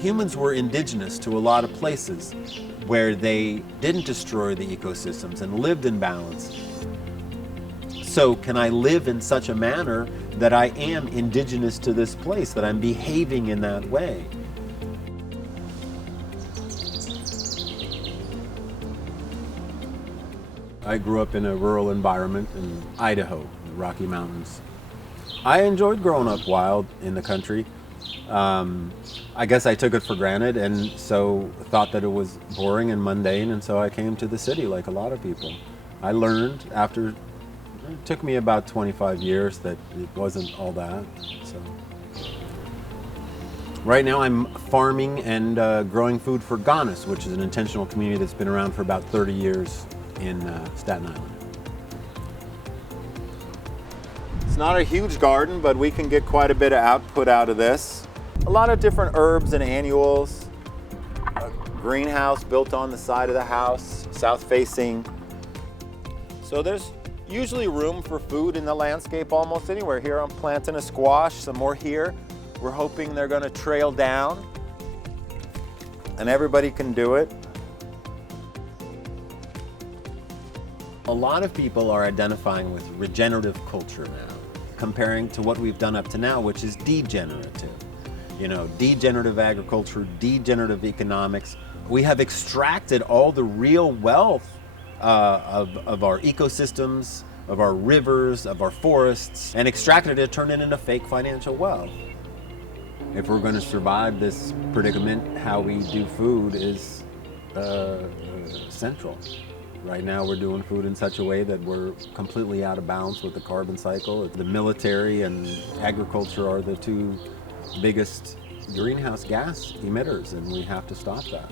Humans were indigenous to a lot of places where they didn't destroy the ecosystems and lived in balance. So can I live in such a manner that I am indigenous to this place, that I'm behaving in that way? I grew up in a rural environment in Idaho, the Rocky Mountains. I enjoyed growing up wild in the country. I guess I took it for granted and so thought that it was boring and mundane, and so I came to the city like a lot of people. I learned after, it took me about 25 years, that it wasn't all that. So right now I'm farming and growing food for Gonis, which is an intentional community that's been around for about 30 years in Staten Island. It's not a huge garden, but we can get quite a bit of output out of this. A lot of different herbs and annuals. A greenhouse built on the side of the house, south facing. So there's usually room for food in the landscape almost anywhere. Here I'm planting a squash, some more here. We're hoping they're going to trail down and everybody can do it. A lot of people are identifying with regenerative culture now, comparing to what we've done up to now, which is degenerative. You know, degenerative agriculture, degenerative economics. We have extracted all the real wealth of our ecosystems, of our rivers, of our forests, and extracted it to turn it into fake financial wealth. If we're going to survive this predicament, how we do food is central. Right now we're doing food in such a way that we're completely out of balance with the carbon cycle. The military and agriculture are the two biggest greenhouse gas emitters, and we have to stop that.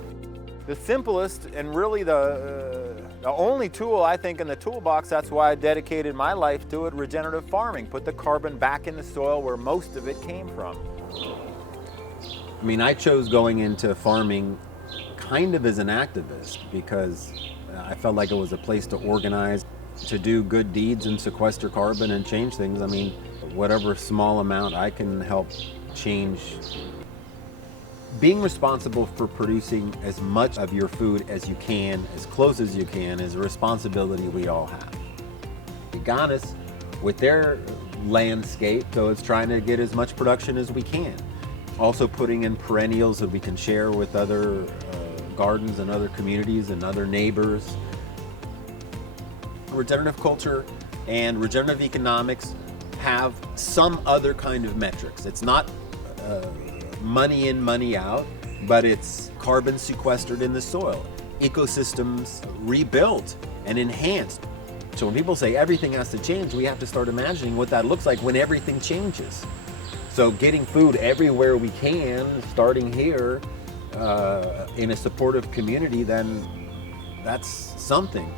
The simplest and really the only tool I think in the toolbox, that's why I dedicated my life to it, regenerative farming. Put the carbon back in the soil where most of it came from. I mean, I chose going into farming kind of as an activist because I felt like it was a place to organize, to do good deeds and sequester carbon and change things. I mean, whatever small amount I can help change. Being responsible for producing as much of your food as you can, as close as you can, is a responsibility we all have. Gonis, with their landscape, so it's trying to get as much production as we can. Also putting in perennials that we can share with other gardens and other communities and other neighbors. Regenerative culture and regenerative economics have some other kind of metrics. It's not money in, money out, but it's carbon sequestered in the soil, ecosystems rebuilt and enhanced. So when people say everything has to change, we have to start imagining what that looks like when everything changes. So getting food everywhere we can, starting here in a supportive community, then that's something.